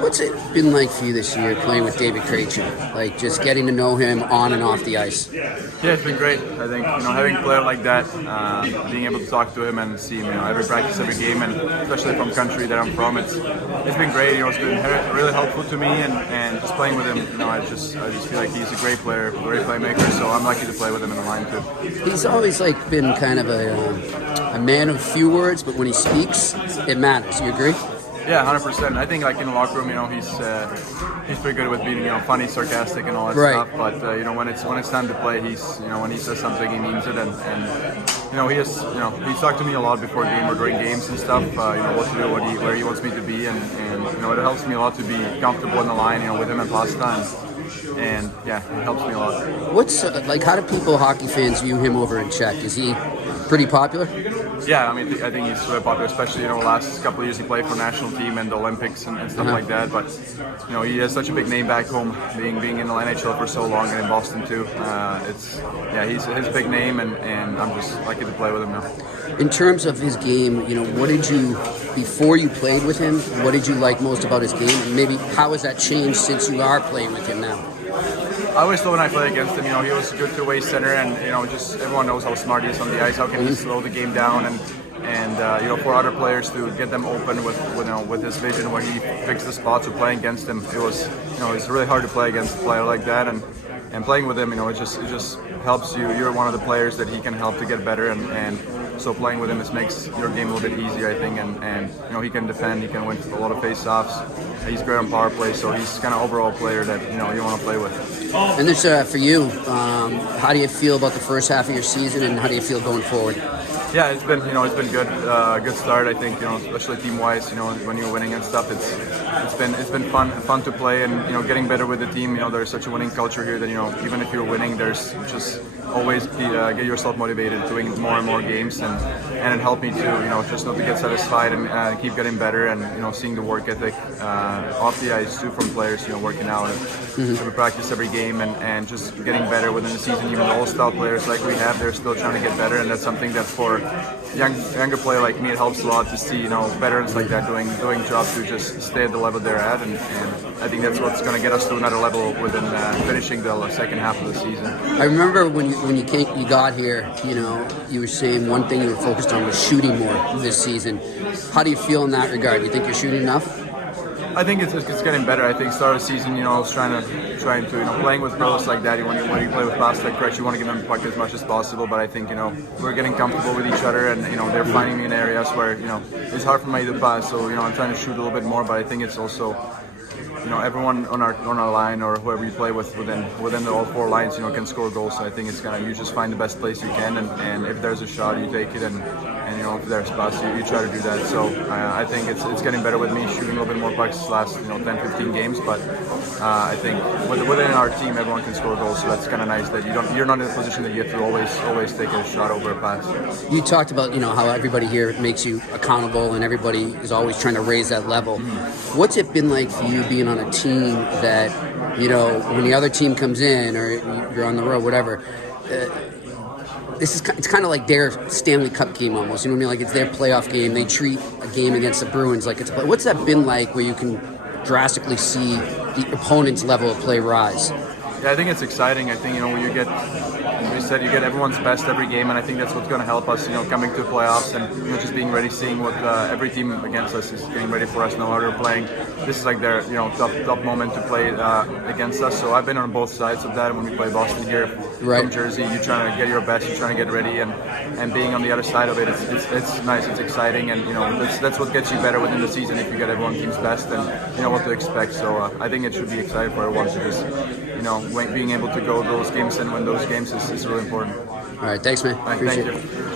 What's it been like for you this year playing with David Krejci? Like just getting to know him on and off the ice. Yeah, it's been great. I think having a player like that, being able to talk to him and see him, every practice, every game, and especially from country that I'm from, it's been great. It's been really helpful to me, and just playing with him, I just feel like he's a great player, great playmaker. So I'm lucky to play with him in the line too. He's always been kind of a man of few words, but when he speaks, it matters. You agree? Yeah, 100%. I think in the locker room, he's pretty good with being funny, sarcastic, and all that right. stuff. But when it's time to play, he's when he says something, he means it, and he's talked to me a lot before game or during games and stuff. What to do, where he wants me to be, and it helps me a lot to be comfortable in the line, with him and Pasta. And yeah, it helps me a lot. What's how do hockey fans view him over in Czech? Is he pretty popular? Yeah, I think he's very popular, especially last couple of years he played for national team and the Olympics and stuff like that. But he has such a big name back home, being in the NHL for so long and in Boston too. He's his big name, and I'm just lucky to play with him now. In terms of his game, what did you before you played with him? What did you like most about his game? And maybe how has that changed since you are playing with him now? I always thought when I played against him, he was a good two-way center, and just everyone knows how smart he is on the ice. How can he slow the game down, and for other players to get them open with his vision where he picks the spots. Or playing against him, it was it's really hard to play against a player like that, and playing with him, it just helps you. You're one of the players that he can help to get better, and so playing with him makes your game a little bit easier, I think, and he can defend, he can win a lot of face-offs. He's great on power play, so he's kind of overall player that you want to play with. And this for you, how do you feel about the first half of your season, and how do you feel going forward? Yeah, it's been good, good start. I think especially team-wise, when you're winning and stuff, it's been fun to play, and getting better with the team. There's such a winning culture here that even if you're winning, there's just always get yourself motivated doing more and more games, and it helped me to just not to get satisfied and keep getting better, and seeing the work ethic off the ice too from players, working out every practice, every game, and just getting better within the season. Even the all-star players like we have, they're still trying to get better, and that's something that for younger player like me, it helps a lot to see veterans like that doing jobs to just stay at the level they're at, and I think that's what's going to get us to another level within finishing the second half of the season. I remember when you got here, you were saying one thing you were focused on was shooting more this season. How do you feel in that regard? Do you think you're shooting enough? I think it's getting better. I think start of the season, I was trying to playing with pros like that. When you play with Pasta, correct, you want to give them the puck as much as possible. But I think we're getting comfortable with each other, and they're finding me in areas where it's hard for me to pass. So I'm trying to shoot a little bit more. But I think it's also everyone on our line or whoever you play with within the all four lines can score goals. So I think it's you just find the best place you can, and if there's a shot, you take it, and if there's spots, you try to do that. So I think it's getting better with me shooting a little bit more pucks this last 10-15 games. But I think within our team, everyone can score goals. So that's kind of nice that you're not in a position that you have to always take a shot over a pass. You talked about how everybody here makes you accountable, and everybody is always trying to raise that level. What's it been like for you being on a team that when the other team comes in or you're on the road, whatever? It's kind of like their Stanley Cup game almost. You know what I mean? Like it's their playoff game. They treat a game against the Bruins like it's. What's that been like where you can drastically see the opponent's level of play rise? Yeah, I think it's exciting. I think when you get, you said, you get everyone's best every game, and I think that's what's going to help us. Coming to the playoffs and just being ready, seeing what every team against us is getting ready for us. Know how they're playing. This is like their top moment to play against us. So I've been on both sides of that. When we play Boston here from Jersey, you're trying to get your best, you're trying to get ready, and being on the other side of it, it's nice, it's exciting, and that's what gets you better within the season if you get everyone team's best and what to expect. So I think it should be exciting for everyone to just being able to go those games and win those games is really important. All right, thanks, man. Thank you.